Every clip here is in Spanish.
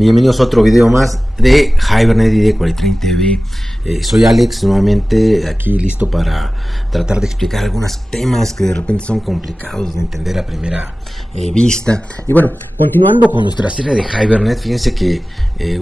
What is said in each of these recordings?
Bienvenidos a otro video más de Hibernate y de Qualitrain TV. Soy Alex, nuevamente aquí listo para tratar de explicar algunos temas que de repente son complicados de entender a primera vista. Y bueno, continuando con nuestra serie de Hibernate, fíjense que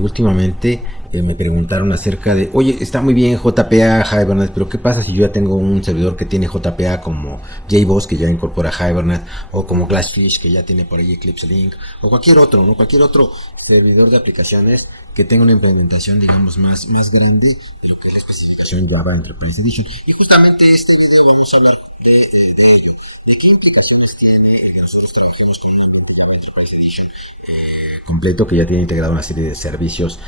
últimamente me preguntaron acerca de, oye, está muy bien JPA, Hibernate, pero ¿qué pasa si yo ya tengo un servidor que tiene JPA como JBoss, que ya incorpora Hibernate, o como Glassfish, que ya tiene por ahí Eclipse Link, o cualquier otro, ¿no? Cualquier otro servidor de aplicaciones que tenga una implementación, digamos, más grande de lo que es la especificación Java Enterprise Edition. Y justamente este video vamos a hablar de ello. ¿De qué implicaciones tiene que nosotros trabajemos con el Java Enterprise Edition completo, que ya tiene integrado una serie de servicios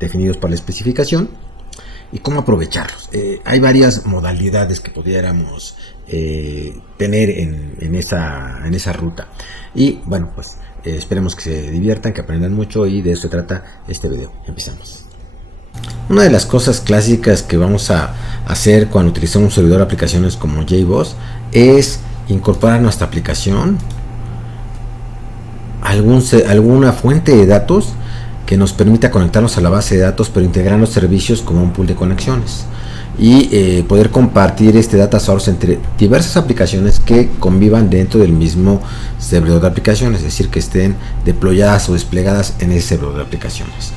definidos por la especificación, y cómo aprovecharlos? Hay varias modalidades que pudiéramos tener en esa ruta. Y bueno, pues esperemos que se diviertan, que aprendan mucho, y de eso se trata este video. Empezamos. Una de las cosas clásicas que vamos a hacer cuando utilizamos un servidor de aplicaciones como JBoss es incorporar a nuestra aplicación alguna fuente de datos que nos permita conectarnos a la base de datos, pero integrar los servicios como un pool de conexiones, y poder compartir este data source entre diversas aplicaciones que convivan dentro del mismo servidor de aplicaciones, es decir, que estén deployadas o desplegadas en ese servidor de aplicaciones.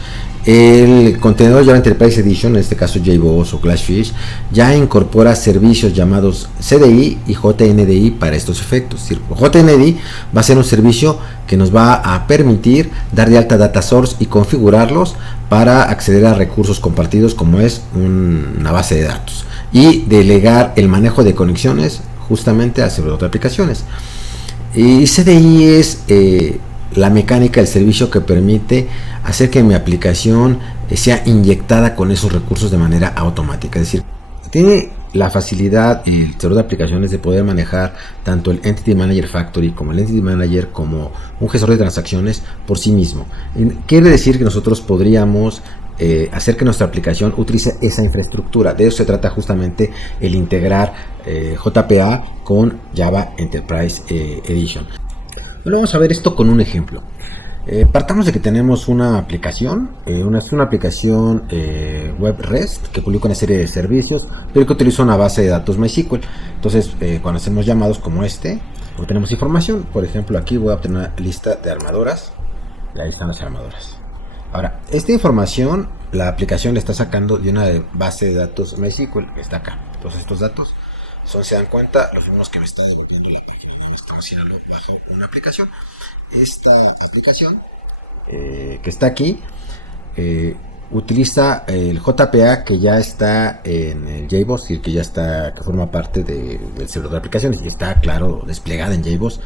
El contenedor Java Enterprise Edition, en este caso JBoss o Glassfish, ya incorpora servicios llamados CDI y JNDI para estos efectos. Es decir, JNDI va a ser un servicio que nos va a permitir dar de alta data source y configurarlos para acceder a recursos compartidos, como es una base de datos, y delegar el manejo de conexiones justamente al servidor de aplicaciones. Y CDI es la mecánica del servicio que permite hacer que mi aplicación sea inyectada con esos recursos de manera automática. Es decir, tiene la facilidad el servidor de aplicaciones de poder manejar tanto el Entity Manager Factory como el Entity Manager como un gestor de transacciones por sí mismo. Quiere decir que nosotros podríamos hacer que nuestra aplicación utilice esa infraestructura. De eso se trata justamente el integrar JPA con Java Enterprise Edition. Bueno, vamos a ver esto con un ejemplo. Partamos de que tenemos una aplicación, una aplicación web REST que publica una serie de servicios, pero que utiliza una base de datos MySQL. Entonces, cuando hacemos llamados como este, obtenemos información. Por ejemplo, aquí voy a obtener una lista de armadoras, y ahí están las armadoras. Ahora, esta información la aplicación le está sacando de una base de datos MySQL que está acá. Entonces, estos datos se dan cuenta los mismos que me está devolviendo la página. Estamos haciéndolo bajo una aplicación. Esta aplicación que está aquí utiliza el JPA que ya está en el JBoss, es decir, que forma parte del servidor de aplicaciones y está, claro, desplegada en JBoss.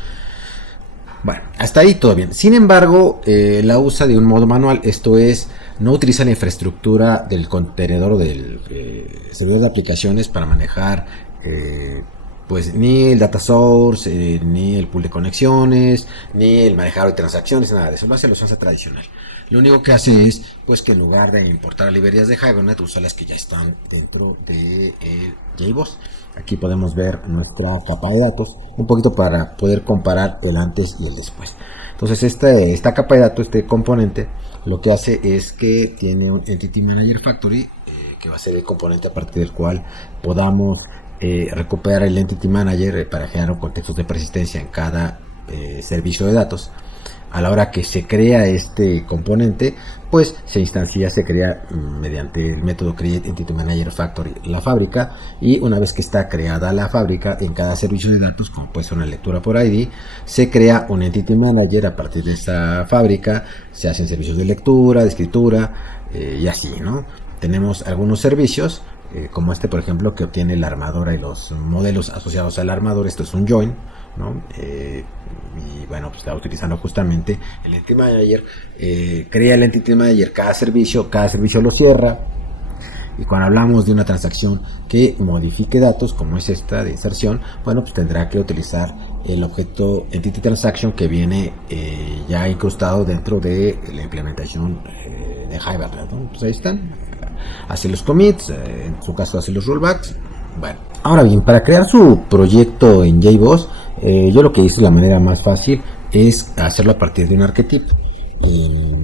Bueno, hasta ahí todo bien. Sin embargo, la usa de un modo manual, esto es, no utiliza la infraestructura del contenedor o del servidor de aplicaciones para manejar pues ni el data source, ni el pool de conexiones, ni el manejador de transacciones, nada de eso. Lo hace la usanza tradicional. Lo único que hace es, pues, que en lugar de importar librerías de Hibernate, usa las que ya están dentro de JBoss. Aquí podemos ver nuestra capa de datos, un poquito para poder comparar el antes y el después. Entonces, esta capa de datos, este componente, lo que hace es que tiene un Entity Manager Factory, que va a ser el componente a partir del cual podamos recuperar el Entity Manager para generar contextos de persistencia en cada servicio de datos. A la hora que se crea este componente, pues se crea mediante el método Create Entity Manager Factory la fábrica, y una vez que está creada la fábrica, en cada servicio de datos, como puede ser una lectura por ID, se crea un Entity Manager a partir de esa fábrica. Se hacen servicios de lectura, de escritura, y así, ¿no? Tenemos algunos servicios como este, por ejemplo, que obtiene la armadora y los modelos asociados al armador. Esto es un join, ¿no? Y bueno, pues está utilizando justamente el Entity Manager. Crea el Entity Manager cada servicio lo cierra. Y cuando hablamos de una transacción que modifique datos, como es esta de inserción, bueno, pues tendrá que utilizar el objeto Entity Transaction que viene ya incrustado dentro de la implementación de Hibernate, ¿no? Pues ahí están. Hace los commits, en su caso hace los rollbacks. Bueno, ahora bien, para crear su proyecto en JBoss, yo lo que hice, la manera más fácil, es hacerlo a partir de un archetype.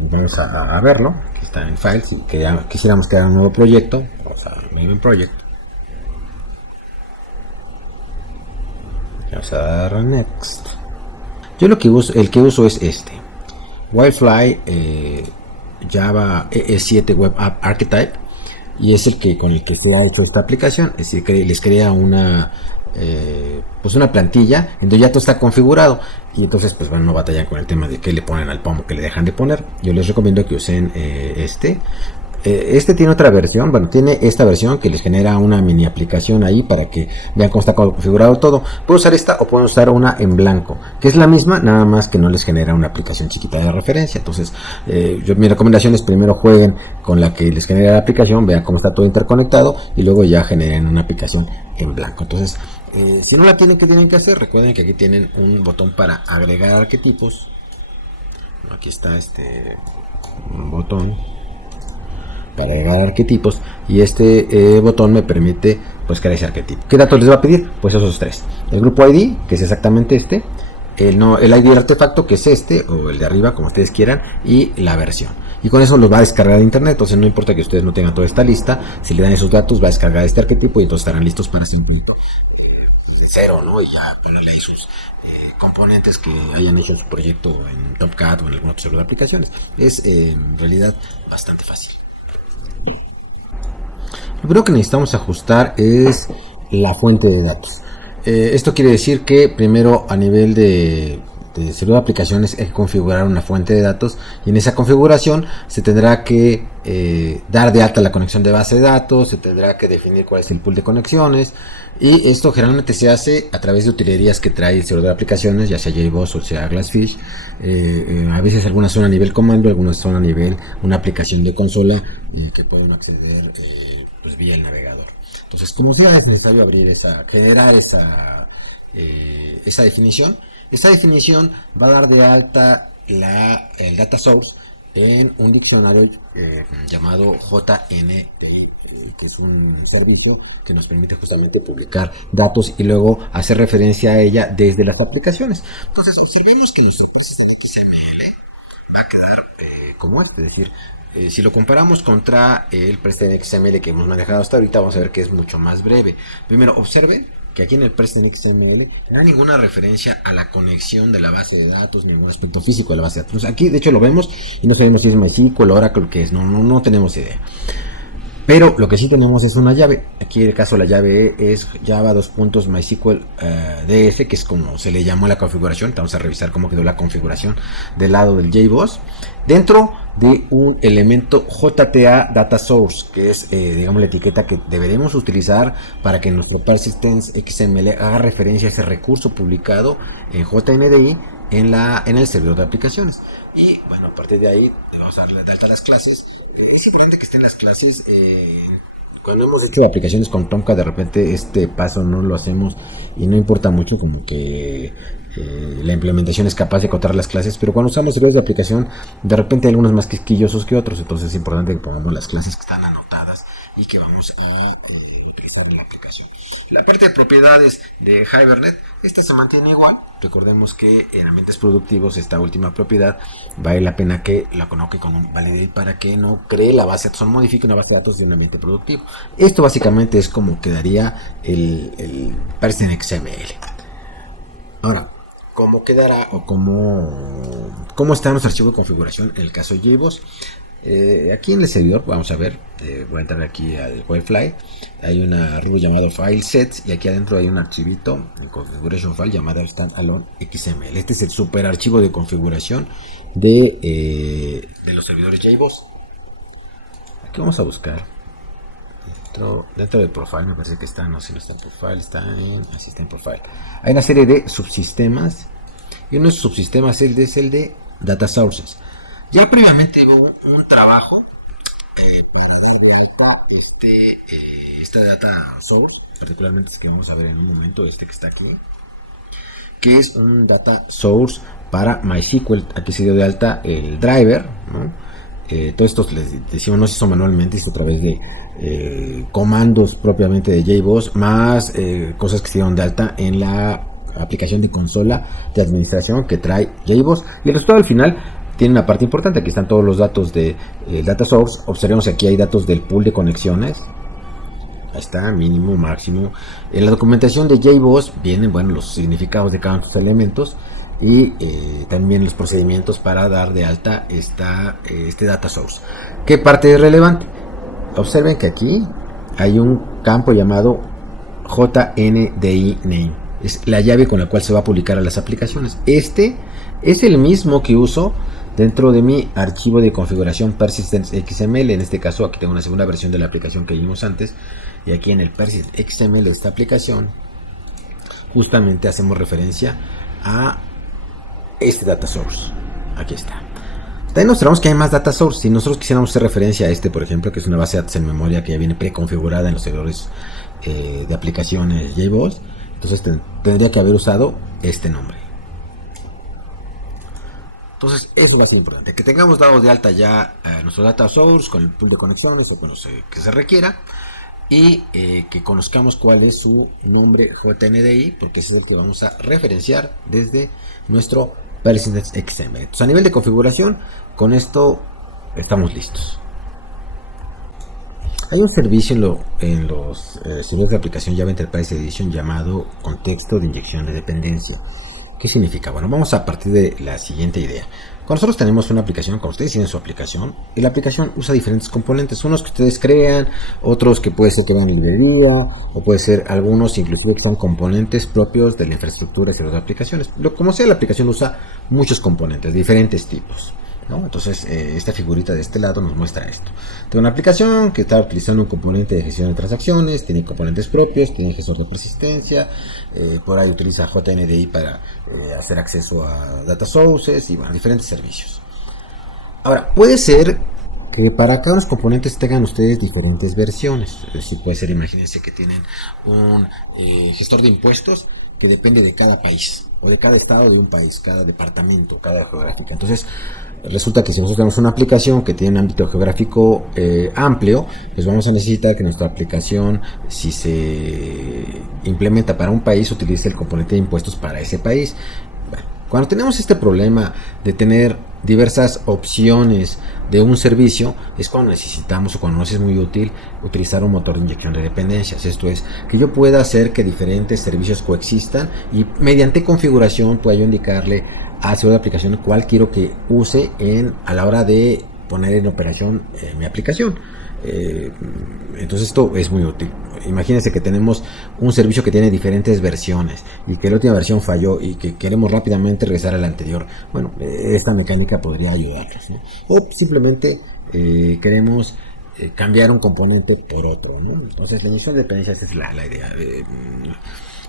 vamos a verlo. Aquí está en Files. Si quisiéramos crear un nuevo proyecto, vamos a Maven Project. Vamos a dar Next. Yo el que uso es este. Wildfly Java EE7 Web App Archetype. Y es con el que se ha hecho esta aplicación. Es decir, que les crea una plantilla en donde ya todo está configurado, y entonces pues no batallan con el tema de qué le ponen al POM o qué le dejan de poner. Yo les recomiendo que usen este tiene otra versión, tiene esta versión que les genera una mini aplicación ahí para que vean cómo está configurado todo. Pueden usar esta o pueden usar una en blanco, que es la misma, nada más que no les genera una aplicación chiquita de referencia. Entonces, mi recomendación es primero jueguen con la que les genera la aplicación, vean cómo está todo interconectado y luego ya generen una aplicación en blanco. Entonces, si no la tienen, ¿qué tienen que hacer? Recuerden que aquí tienen un botón para agregar arquetipos. Aquí está un botón para agregar arquetipos, y botón me permite pues crear ese arquetipo. ¿Qué datos les va a pedir? Pues esos tres: el grupo ID, que es exactamente el ID del artefacto, que es o el de arriba, como ustedes quieran, y la versión. Y con eso los va a descargar de internet. Entonces no importa que ustedes no tengan toda esta lista, si le dan esos datos va a descargar este arquetipo y entonces estarán listos para hacer un proyecto de cero, ¿no? Y ya ponerle ahí sus componentes que hayan hecho en su proyecto en Tomcat o en algún otro servidor de aplicaciones. Es en realidad bastante fácil. Lo primero que necesitamos ajustar es la fuente de datos. Esto quiere decir que primero, a nivel de servidor de aplicaciones, hay que configurar una fuente de datos, y en esa configuración se tendrá que dar de alta la conexión de base de datos, se tendrá que definir cuál es el pool de conexiones, y esto generalmente se hace a través de utilerías que trae el servidor de aplicaciones, ya sea JBoss o sea Glassfish. A veces algunas son a nivel comando, algunas son a nivel una aplicación de consola que pueden acceder pues vía el navegador. Entonces, como sea, es necesario generar esa definición. Esta definición va a dar de alta el data source en un diccionario llamado JNDI, que es un servicio que nos permite justamente publicar datos y luego hacer referencia a ella desde las aplicaciones. Entonces, observemos que nuestro XML va a quedar como es decir, si lo comparamos contra el present XML que hemos manejado hasta ahorita, vamos a ver que es mucho más breve. Primero, observen que aquí en el present XML no hay ninguna referencia a la conexión de la base de datos, ningún aspecto físico de la base de datos. Aquí, de hecho, lo vemos y no sabemos si es MySQL, Oracle, que es. No tenemos idea. Pero lo que sí tenemos es una llave. Aquí el caso de la llave es Java MySQL DS, que es como se le llamó la configuración. Vamos a revisar cómo quedó la configuración del lado del JBoss dentro de un elemento JTA Data Source, que es digamos la etiqueta que deberemos utilizar para que nuestro Persistence XML haga referencia a ese recurso publicado en JNDI en el servidor de aplicaciones. Y bueno, a partir de ahí le vamos a darle de alta a las clases. Es importante que estén las clases. Cuando hemos hecho aplicaciones con Tomcat, de repente este paso no lo hacemos y no importa mucho, como que la implementación es capaz de acotar las clases, pero cuando usamos servidores de aplicación, de repente hay algunos más quisquillosos que otros. Entonces es importante que pongamos las clases que están anotadas y que vamos a utilizar en la aplicación. La parte de propiedades de Hibernate, esta se mantiene igual. Recordemos que en ambientes productivos esta última propiedad vale la pena que la coloque con un validate para que no cree la base de datos, modifique una base de datos de un ambiente productivo. Esto básicamente es como quedaría el Person XML. Ahora, ¿cómo quedará o cómo están los archivos de configuración en el caso de JBoss? Aquí en el servidor vamos a ver, voy a entrar aquí al Wildfly, hay una archivo llamado file sets y aquí adentro hay un archivito en configuration file llamado standalone XML. Este es el super archivo de configuración de los servidores JBoss. Aquí vamos a buscar dentro del profile, me parece que está, no sé si no está en profile, así está en profile. Hay una serie de subsistemas y uno de esos subsistemas es el de data sources. Ya previamente hubo un trabajo para darle esta data source, particularmente es que vamos a ver en un momento que está aquí, que es un data source para MySQL. Aquí se dio de alta el driver, ¿no? Todo esto les decimos, no se hizo manualmente, se hizo a través de comandos propiamente de JBoss, más cosas que se dieron de alta en la aplicación de consola de administración que trae JBoss, y el resultado al final tiene una parte importante. Aquí están todos los datos de data source. Observemos que aquí hay datos del pool de conexiones. Ahí está, mínimo, máximo. En la documentación de JBoss vienen, bueno, los significados de cada uno de estos elementos y también los procedimientos para dar de alta este data source. ¿Qué parte es relevante? Observen que aquí hay un campo llamado JNDI name. Es la llave con la cual se va a publicar a las aplicaciones. Este es el mismo que uso dentro de mi archivo de configuración persistence XML. En este caso aquí tengo una segunda versión de la aplicación que vimos antes, y aquí en el persistence XML de esta aplicación justamente hacemos referencia a este data source. Aquí está. También nos observamos que hay más data source. Si nosotros quisiéramos hacer referencia a este, por ejemplo, que es una base de datos en memoria que ya viene preconfigurada en los servidores de aplicaciones JBoss, entonces tendría que haber usado este nombre. Entonces eso va a ser importante, que tengamos dados de alta ya nuestro data source con el pool de conexiones o con los que se requiera, y que conozcamos cuál es su nombre JNDI, porque ese es el que vamos a referenciar desde nuestro persistence XML. Entonces, a nivel de configuración, con esto estamos listos. Hay un servicio en los servidores de aplicación Java Enterprise Edition llamado contexto de inyección de dependencia. ¿Qué significa? Bueno, vamos a partir de la siguiente idea. Cuando nosotros tenemos una aplicación, cuando ustedes tienen su aplicación, y la aplicación usa diferentes componentes, unos que ustedes crean, otros que puede ser que vean librería, o puede ser algunos inclusive que son componentes propios de la infraestructura y de las aplicaciones. Como sea, la aplicación usa muchos componentes, diferentes tipos, ¿no? Entonces, esta figurita de este lado nos muestra esto. Tengo una aplicación que está utilizando un componente de gestión de transacciones, tiene componentes propios, tiene gestor de persistencia, por ahí utiliza JNDI para hacer acceso a data sources y bueno, diferentes servicios. Ahora, puede ser que para cada uno de los componentes tengan ustedes diferentes versiones. Es decir, puede ser, imagínense que tienen un gestor de impuestos que depende de cada país o de cada estado de un país, cada departamento, cada geográfica. Entonces, resulta que si nosotros tenemos una aplicación que tiene un ámbito geográfico amplio, pues vamos a necesitar que nuestra aplicación, si se implementa para un país, utilice el componente de impuestos para ese país. Bueno, cuando tenemos este problema de tener diversas opciones de un servicio, es cuando necesitamos o cuando nos es muy útil utilizar un motor de inyección de dependencias. Esto es, que yo pueda hacer que diferentes servicios coexistan y mediante configuración pueda yo indicarle al servidor de aplicación cuál quiero que use a la hora de poner en operación mi aplicación. Entonces esto es muy útil. Imagínense que tenemos un servicio que tiene diferentes versiones y que la última versión falló y que queremos rápidamente regresar a la anterior. Bueno, esta mecánica podría ayudarnos, ¿no? O simplemente queremos cambiar un componente por otro, ¿no? Entonces la inyección de dependencias es la idea.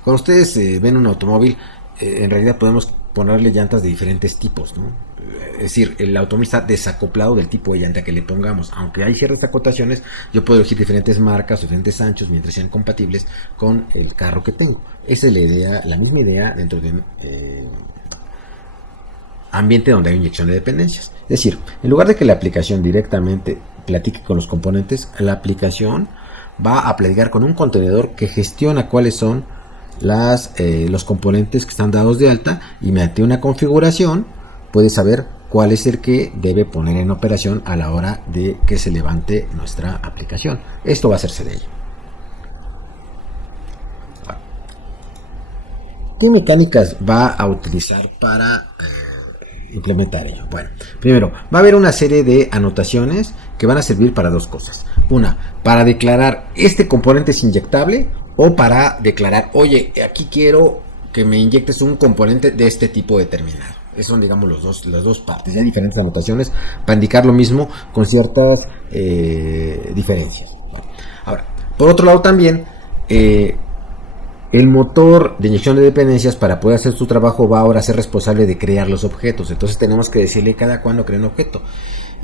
Cuando ustedes ven un automóvil, en realidad podemos ponerle llantas de diferentes tipos, ¿no? Es decir, el automóvil está desacoplado del tipo de llanta que le pongamos. Aunque hay ciertas acotaciones, yo puedo elegir diferentes marcas o diferentes anchos mientras sean compatibles con el carro que tengo. Esa es la idea, la misma idea dentro de un ambiente donde hay inyección de dependencias. Es decir, en lugar de que la aplicación directamente platique con los componentes, la aplicación va a platicar con un contenedor que gestiona cuáles son los componentes que están dados de alta, y mediante una configuración puede saber cuál es el que debe poner en operación a la hora de que se levante nuestra aplicación. Esto va a hacerse de ello. ¿Qué mecánicas va a utilizar para implementar ello? Bueno, primero va a haber una serie de anotaciones que van a servir para dos cosas. Una, para declarar este componente es inyectable, o para declarar, oye, aquí quiero que me inyectes un componente de este tipo determinado. Esos son, digamos, las dos partes. Hay diferentes anotaciones para indicar lo mismo con ciertas diferencias. Ahora, por otro lado también, el motor de inyección de dependencias, para poder hacer su trabajo, va ahora a ser responsable de crear los objetos. Entonces tenemos que decirle cada cuándo crea un objeto.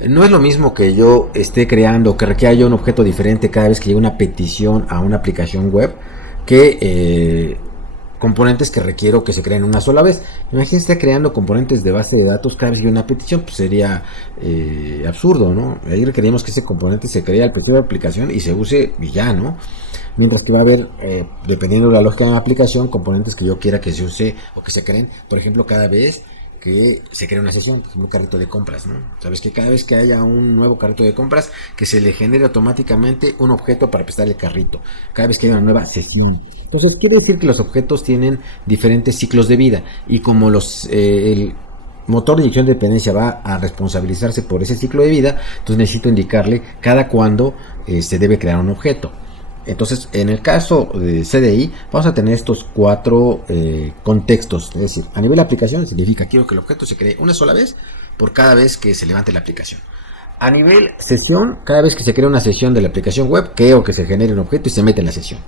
No es lo mismo que yo esté creando, que requiera yo un objeto diferente cada vez que llegue una petición a una aplicación web, que componentes que requiero que se creen una sola vez. Imagínense creando componentes de base de datos cada vez que hay una petición, pues sería absurdo, ¿no? Ahí requerimos que ese componente se cree al principio de la aplicación y se use y ya, ¿no? Mientras que va a haber, dependiendo de la lógica de la aplicación, componentes que yo quiera que se use o que se creen, por ejemplo, cada vez que se crea una sesión, un carrito de compras, ¿no? Sabes que cada vez que haya un nuevo carrito de compras, que se le genere automáticamente un objeto para prestar el carrito, cada vez que haya una nueva sesión. Entonces quiere decir que los objetos tienen diferentes ciclos de vida y como el motor de inyección de dependencia va a responsabilizarse por ese ciclo de vida, entonces necesito indicarle cada cuándo se debe crear un objeto. Entonces, en el caso de CDI, vamos a tener estos cuatro contextos. Es decir, a nivel de aplicación significa quiero que el objeto se cree una sola vez por cada vez que se levante la aplicación. A nivel sesión, cada vez que se crea una sesión de la aplicación web, quiero que se genere un objeto y se mete en la sesión.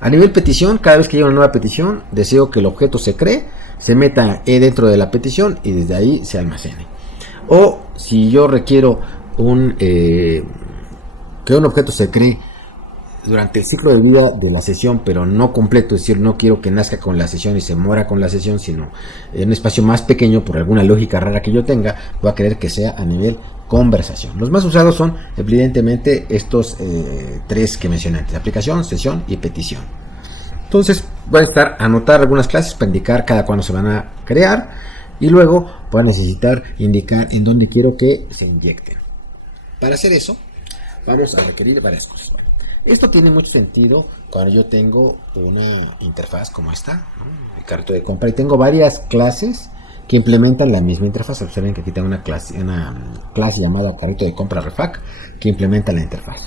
A nivel petición, cada vez que llega una nueva petición, deseo que el objeto se cree, se meta dentro de la petición y desde ahí se almacene. O si yo requiero que un objeto se cree durante el ciclo de vida de la sesión, pero no completo, es decir, no quiero que nazca con la sesión y se muera con la sesión, sino en un espacio más pequeño, por alguna lógica rara que yo tenga, voy a querer que sea a nivel conversación. Los más usados son evidentemente estos tres que mencioné antes: aplicación, sesión y petición. Entonces voy a anotar algunas clases para indicar cada cuándo se van a crear y luego voy a necesitar indicar en dónde quiero que se inyecten. Para hacer eso vamos a requerir varias cosas. Bueno, esto tiene mucho sentido cuando yo tengo una interfaz como esta, ¿no? El carrito de compra, y tengo varias clases que implementan la misma interfaz. Observen que aquí tengo una clase llamada carrito de compra refac que implementa la interfaz.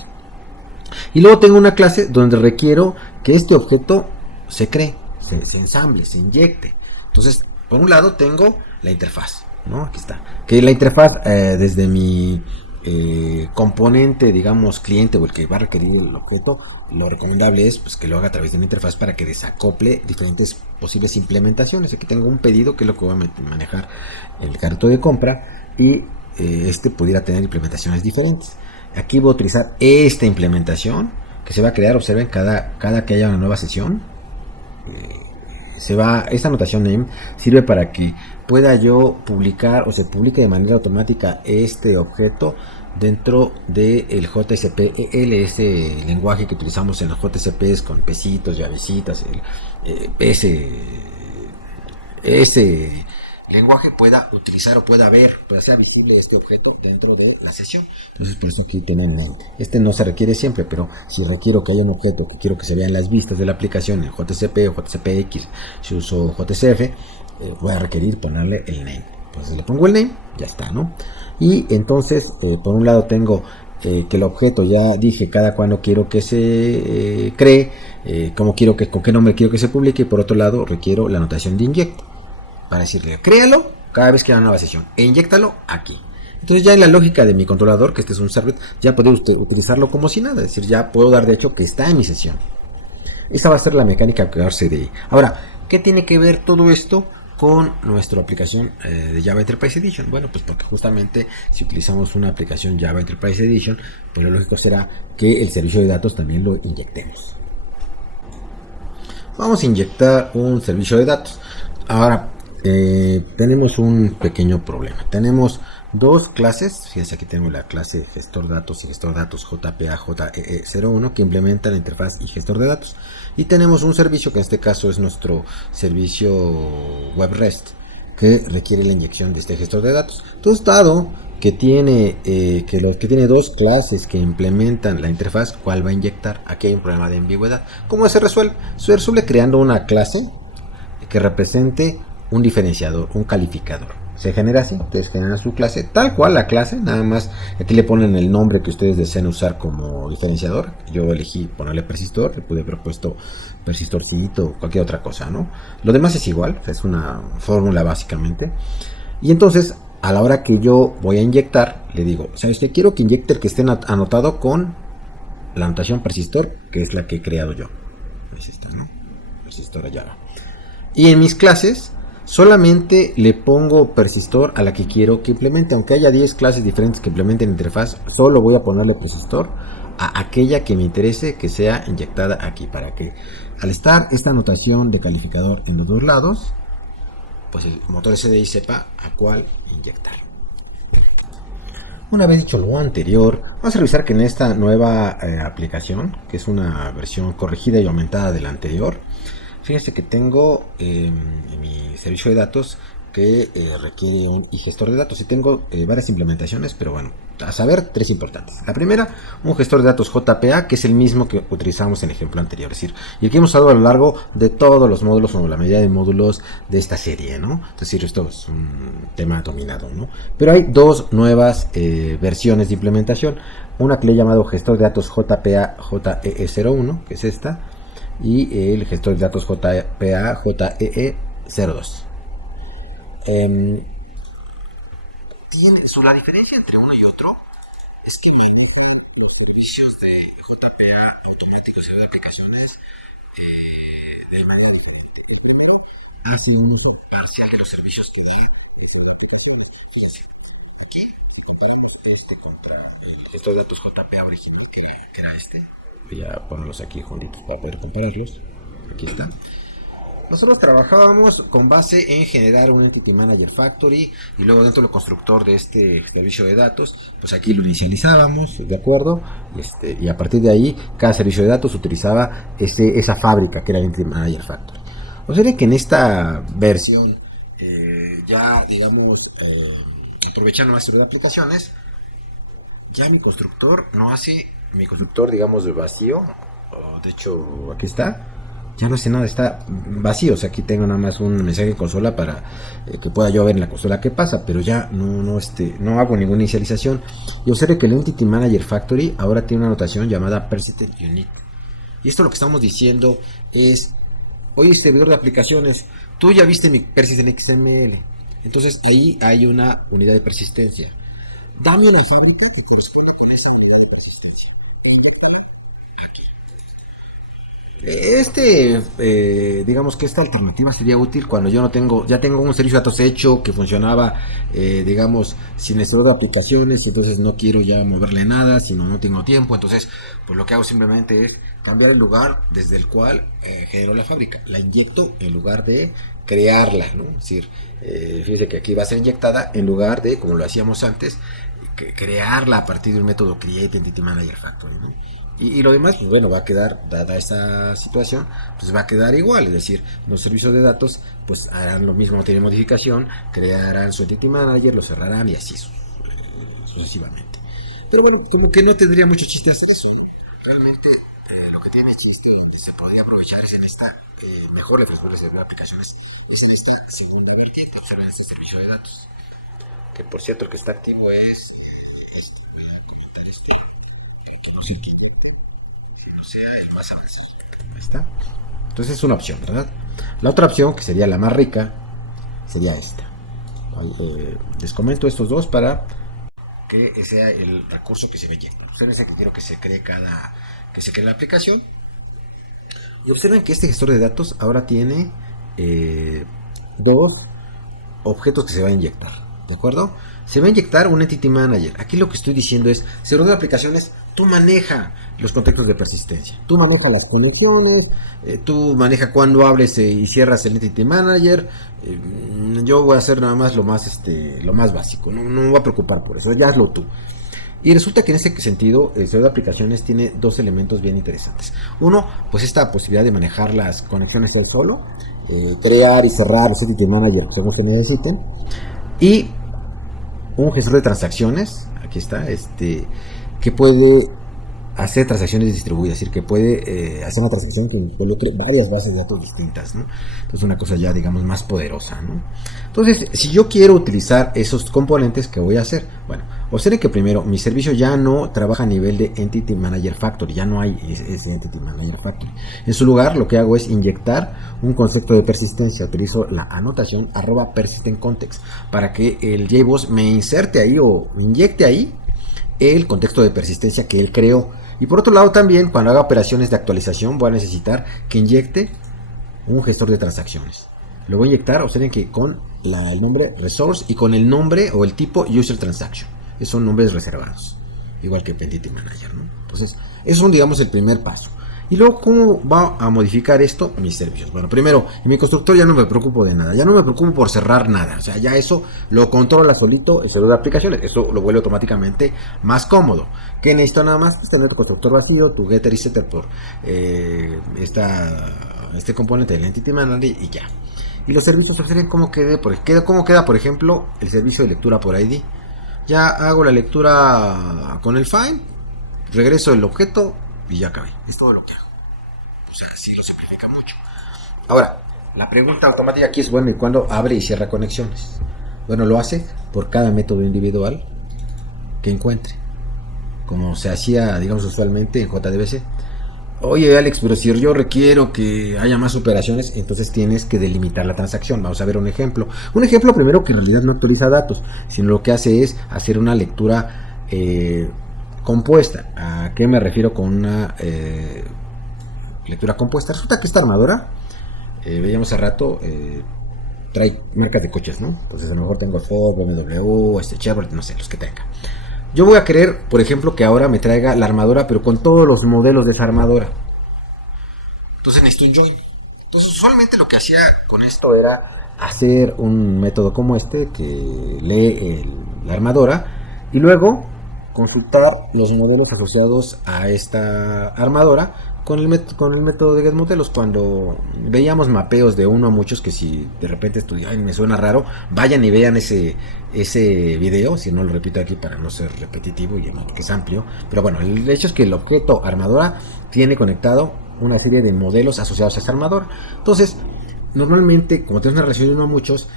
Y luego tengo una clase donde requiero que este objeto se cree, se ensamble, se inyecte. Entonces, por un lado tengo la interfaz, ¿no? Aquí está. Que la interfaz desde mi componente, digamos, cliente o el que va a requerir el objeto, lo recomendable es pues, que lo haga a través de una interfaz para que desacople diferentes posibles implementaciones. Aquí tengo un pedido que es lo que voy a manejar el carrito de compra y este pudiera tener implementaciones diferentes. Aquí voy a utilizar esta implementación que se va a crear. Observen, cada que haya una nueva sesión, esta anotación name sirve para que pueda yo publicar o se publique de manera automática este objeto dentro del JSP-EL, ese lenguaje que utilizamos en los JSPs con pesitos, llavecitas, ese lenguaje pueda utilizar o pueda sea visible este objeto dentro de la sesión. Entonces, por eso aquí tienen name. Este no se requiere siempre, pero si requiero que haya un objeto que quiero que se vea en las vistas de la aplicación en JCP o JCPX, si uso JCF, voy a requerir ponerle el name. Entonces le pongo el name, ya está, ¿no? Y entonces, por un lado tengo que el objeto, ya dije cada cuándo quiero que se cree, con qué nombre quiero que se publique, y por otro lado requiero la anotación de inject para decirle créalo cada vez que haya una nueva sesión e inyéctalo aquí. Entonces ya en la lógica de mi controlador, que este es un servlet, ya puedo utilizarlo como si nada, es decir, ya puedo dar de hecho que está en mi sesión. Esa va a ser la mecánica que va a ser CDI. Ahora, ¿qué tiene que ver todo esto con nuestra aplicación de Java Enterprise Edition? Bueno, pues porque justamente si utilizamos una aplicación Java Enterprise Edition, pues lo lógico será que el servicio de datos también lo inyectemos. Vamos a inyectar un servicio de datos. Ahora, tenemos un pequeño problema. Tenemos dos clases. Fíjense, aquí tengo la clase gestor datos y gestor datos JPA-JEE01 que implementa la interfaz y gestor de datos. Y tenemos un servicio que en este caso es nuestro servicio web REST que requiere la inyección de este gestor de datos. Entonces, dado que tiene dos clases que implementan la interfaz, ¿cuál va a inyectar? Aquí hay un problema de ambigüedad. ¿Cómo se resuelve? Se resuelve creando una clase que represente un diferenciador, un calificador. Se genera así, ustedes generan su clase, tal cual la clase, nada más aquí le ponen el nombre que ustedes deseen usar como diferenciador. Yo elegí ponerle persistor, le pude haber puesto persistorcito o cualquier otra cosa, ¿no? Lo demás es igual, es una fórmula básicamente. Y entonces, a la hora que yo voy a inyectar, le digo, ¿sabes qué? Quiero que inyecte el que esté anotado con la anotación persistor, que es la que he creado yo. Es esta, ¿no? Persistor Java. Y en mis clases solamente le pongo persistor a la que quiero que implemente. Aunque haya 10 clases diferentes que implementen interfaz, solo voy a ponerle persistor a aquella que me interese que sea inyectada aquí, para que al estar esta anotación de calificador en los dos lados, pues el motor SDI sepa a cuál inyectar. Una vez dicho lo anterior, vamos a revisar que en esta nueva aplicación, que es una versión corregida y aumentada de la anterior, fíjense que tengo en mi servicio de datos que requiere un gestor de datos. Y tengo varias implementaciones, pero bueno, a saber, tres importantes. La primera, un gestor de datos JPA, que es el mismo que utilizamos en el ejemplo anterior, es decir, y el que hemos usado a lo largo de todos los módulos o la mayoría de módulos de esta serie, ¿no? Es decir, esto es un tema dominado, ¿no? Pero hay dos nuevas versiones de implementación. Una que le he llamado gestor de datos JPA JEE01, que es esta, y el gestor de datos JPA JEE02. La diferencia entre uno y otro es que los servicios de JPA automáticos y de aplicaciones de manera diferente. El primero hace un uso parcial de los servicios que da. Fíjense, aquí comparamos este contra el gestor de datos JPA original, que era este. Voy a ponerlos aquí juntitos para poder compararlos. Aquí está. Nosotros trabajábamos con base en generar un Entity Manager Factory y luego dentro del constructor de este servicio de datos, pues aquí lo inicializábamos, ¿de acuerdo? Y a partir de ahí, cada servicio de datos utilizaba esa fábrica que era el Entity Manager Factory. O sea que en esta versión, ya digamos, aprovechando nuestras de aplicaciones, ya mi constructor no hace, mi constructor digamos de vacío, de hecho aquí está, ya no hace nada, está vacío. O sea, aquí tengo nada más un mensaje en consola para que pueda yo ver en la consola qué pasa, pero ya no hago ninguna inicialización. Y observe que el Entity Manager Factory ahora tiene una notación llamada Persistent Unit. Y esto lo que estamos diciendo es, oye, servidor de aplicaciones, tú ya viste mi Persistent XML. Entonces ahí hay una unidad de persistencia. Dame una fábrica que corresponde con esa unidad de persistencia. Digamos que esta alternativa sería útil cuando yo ya tengo un servicio de datos hecho que funcionaba, digamos, sin necesidad de aplicaciones, y entonces no quiero ya moverle nada, sino no tengo tiempo. Entonces, pues lo que hago simplemente es cambiar el lugar desde el cual genero la fábrica. La inyecto en lugar de crearla, ¿no? Es decir, fíjese que aquí va a ser inyectada en lugar de, como lo hacíamos antes, crearla a partir de un método Create Entity Manager Factory, ¿no? Y lo demás, pues bueno, va a quedar, dada esta situación, pues va a quedar igual. Es decir, los servicios de datos, pues harán lo mismo, no tiene modificación, crearán su Entity Manager, lo cerrarán y así sucesivamente. Pero bueno, como que no tendría mucho chiste hacer eso, ¿no? Realmente lo que tiene chiste y se podría aprovechar es en esta mejor infraestructura de aplicaciones, es en esta segunda vertiente, observen este servicio de datos. Que por cierto, el que está activo es voy a comentar para que no se quede, no sea el más avanzado. Ahí está. Entonces es una opción, ¿verdad? La otra opción, que sería la más rica, sería esta. Les comento estos dos para que sea el recurso que se ve lleno. Observen que quiero que se cree la aplicación. Y observen que este gestor de datos ahora tiene dos objetos que se va a inyectar. ¿De acuerdo? Se va a inyectar un Entity Manager. Aquí lo que estoy diciendo es, servidor de aplicaciones, tú maneja los contextos de persistencia. Tú maneja las conexiones, tú maneja cuando hables y cierras el Entity Manager. Yo voy a hacer nada más lo más básico. No me voy a preocupar por eso, ya hazlo tú. Y resulta que en ese sentido, el servidor de aplicaciones tiene dos elementos bien interesantes. Uno, pues esta posibilidad de manejar las conexiones él solo, crear y cerrar los Entity Manager según se necesiten. Y un gestor de transacciones, aquí está, que puede hacer transacciones distribuidas, es decir, que puede hacer una transacción que involucre varias bases de datos distintas, ¿no? Entonces una cosa ya, digamos, más poderosa, ¿no? Entonces, si yo quiero utilizar esos componentes, ¿qué voy a hacer? Bueno, observen que primero, mi servicio ya no trabaja a nivel de Entity Manager Factory, ya no hay ese Entity Manager Factory. En su lugar, lo que hago es inyectar un concepto de persistencia. Utilizo la anotación @persistentContext para que el JBoss me inserte ahí o inyecte ahí el contexto de persistencia que él creó. Y por otro lado también, cuando haga operaciones de actualización, voy a necesitar que inyecte un gestor de transacciones. Lo voy a inyectar, observen que con el nombre resource y con el nombre o el tipo user transaction. Esos son nombres reservados, igual que Entity Manager, ¿no? Entonces, eso es, digamos, el primer paso. Y luego, ¿cómo va a modificar esto mis servicios? Bueno, primero, en mi constructor ya no me preocupo de nada, ya no me preocupo por cerrar nada, o sea, ya eso lo controla solito el servidor de aplicaciones, eso lo vuelve automáticamente más cómodo. ¿Qué necesito nada más? Tener tu constructor vacío, tu getter y setter por este componente del Entity Manager y ya. Y los servicios observen cómo cómo queda, por ejemplo, el servicio de lectura por ID. Ya hago la lectura con el file, regreso el objeto y ya acabé. Es todo lo que hago. O sea, sí lo simplifica mucho. Ahora, la pregunta automática aquí es, bueno, ¿y cuándo abre y cierra conexiones? Bueno, lo hace por cada método individual que encuentre. Como se hacía, digamos, usualmente en JDBC. Oye, Alex, pero si yo requiero que haya más operaciones, entonces tienes que delimitar la transacción. Vamos a ver un ejemplo. Un ejemplo primero que en realidad no actualiza datos, sino lo que hace es hacer una lectura compuesta. ¿A qué me refiero con una lectura compuesta? Resulta que esta armadora, veíamos hace rato, trae marcas de coches, ¿no? Entonces a lo mejor tengo Ford, BMW, Chevrolet, no sé, los que tenga. Yo voy a querer, por ejemplo, que ahora me traiga la armadora, pero con todos los modelos de esa armadora. Entonces necesito un join. Entonces usualmente lo que hacía con esto era hacer un método como este que lee la armadora y luego consultar los modelos asociados a esta armadora con el método de getModelos. Cuando veíamos mapeos de uno a muchos, que si de repente esto me suena raro, vayan y vean ese video, si no lo repito aquí para no ser repetitivo y que es amplio. Pero bueno, el hecho es que el objeto armadora tiene conectado una serie de modelos asociados a esta armadora. Entonces, normalmente, como tenemos una relación de uno a muchos,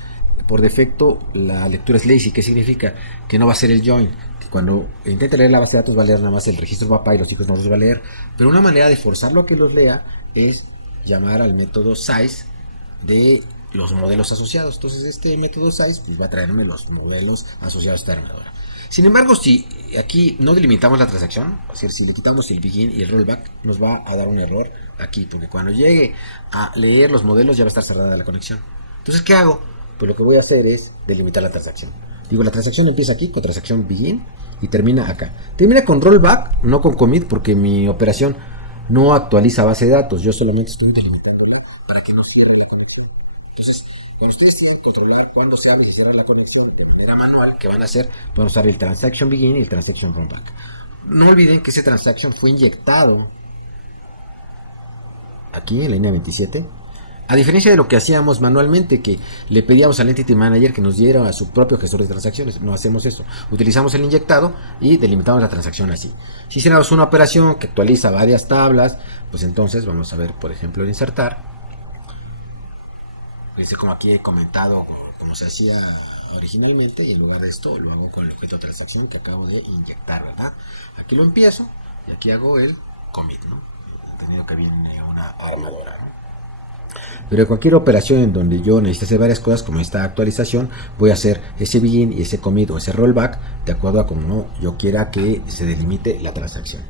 por defecto la lectura es lazy. ¿Qué significa? Que no va a ser el join. Que cuando intente leer la base de datos va a leer nada más el registro papá y los hijos no los va a leer. Pero una manera de forzarlo a que los lea es llamar al método size de los modelos asociados. Entonces este método size pues, va a traerme los modelos asociados a esta armadora. Sin embargo, si aquí no delimitamos la transacción, es decir, si le quitamos el begin y el rollback, nos va a dar un error aquí, porque cuando llegue a leer los modelos ya va a estar cerrada la conexión. Entonces, ¿qué hago? Pues lo que voy a hacer es delimitar la transacción. Digo, la transacción empieza aquí con transacción begin y termina acá. Termina con rollback, no con commit, porque mi operación no actualiza base de datos. Yo solamente estoy delimitando para que no cierre la conexión. Entonces, cuando ustedes tienen que controlar cuándo se abre y se cierra la conexión de manera manual, ¿qué van a hacer? Van a usar el transaction begin y el transaction rollback. No olviden que ese transaction fue inyectado aquí en la línea 27. A diferencia de lo que hacíamos manualmente, que le pedíamos al Entity Manager que nos diera a su propio gestor de transacciones. No hacemos eso. Utilizamos el inyectado y delimitamos la transacción así. Si hiciéramos una operación que actualiza varias tablas, pues entonces vamos a ver, por ejemplo, el insertar. Dice como aquí he comentado como se hacía originalmente, y en lugar de esto lo hago con el objeto de transacción que acabo de inyectar, ¿verdad? Aquí lo empiezo y aquí hago el commit, ¿no? Entendido que viene una armadora, ¿no? Pero en cualquier operación en donde yo necesite hacer varias cosas como esta actualización, voy a hacer ese begin y ese commit o ese rollback de acuerdo a como yo quiera que se delimite la transacción.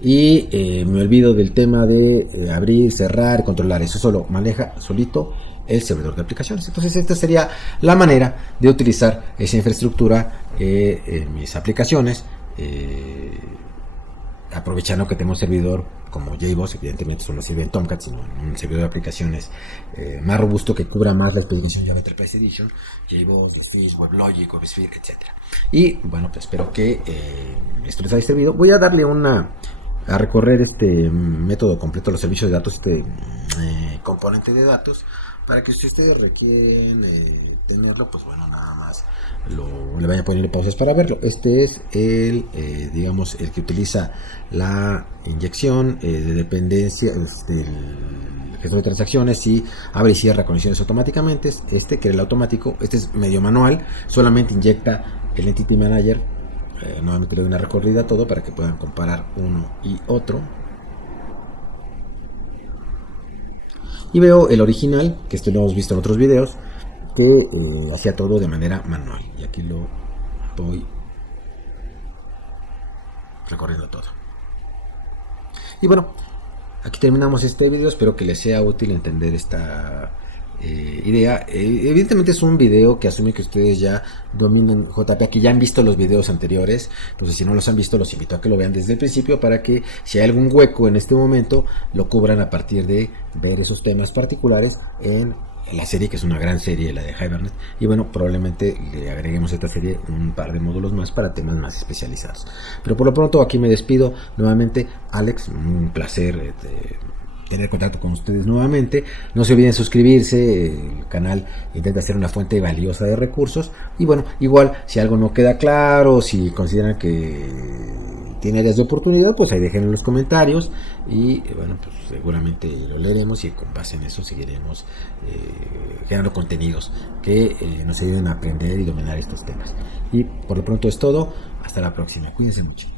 Y me olvido del tema de abrir, cerrar, controlar. Eso solo maneja solito el servidor de aplicaciones. Entonces esta sería la manera de utilizar esa infraestructura en mis aplicaciones, aprovechando que tenemos un servidor como JBoss. Evidentemente solo sirve en Tomcat, sino en un servidor de aplicaciones más robusto que cubra más la especificación Java Enterprise Edition, JBoss, Fish, WebLogic, WebSphere, etc. Y bueno, pues espero que esto les haya servido. Voy a darle a recorrer este método completo de los servicios de datos, este componente de datos, para que si ustedes requieren tenerlo, pues bueno, nada más le vayan poniendo pausas para verlo. Este es el, digamos, el que utiliza la inyección de dependencia del gestor de transacciones y abre y cierra conexiones automáticamente. Este que era el automático, este es medio manual, solamente inyecta el Entity Manager. Nuevamente le doy una recorrida a todo para que puedan comparar uno y otro. Y veo el original, que este lo hemos visto en otros videos, que hacía todo de manera manual. Y aquí lo voy recorriendo todo. Y bueno, aquí terminamos este video. Espero que les sea útil entender esta idea. Evidentemente es un video que asume que ustedes ya dominan JP, que ya han visto los videos anteriores. Entonces si no los han visto, los invito a que lo vean desde el principio, para que si hay algún hueco en este momento lo cubran a partir de ver esos temas particulares en la serie, que es una gran serie, la de Hibernate. Y bueno, probablemente le agreguemos a esta serie un par de módulos más para temas más especializados. Pero por lo pronto aquí me despido nuevamente. Alex, un placer tener contacto con ustedes nuevamente. No se olviden suscribirse, el canal intenta ser una fuente valiosa de recursos. Y bueno, igual si algo no queda claro, si consideran que tiene áreas de oportunidad, pues ahí dejen en los comentarios y bueno, pues seguramente lo leeremos y con base en eso seguiremos generando contenidos que nos ayuden a aprender y dominar estos temas. Y por lo pronto es todo, hasta la próxima, cuídense mucho.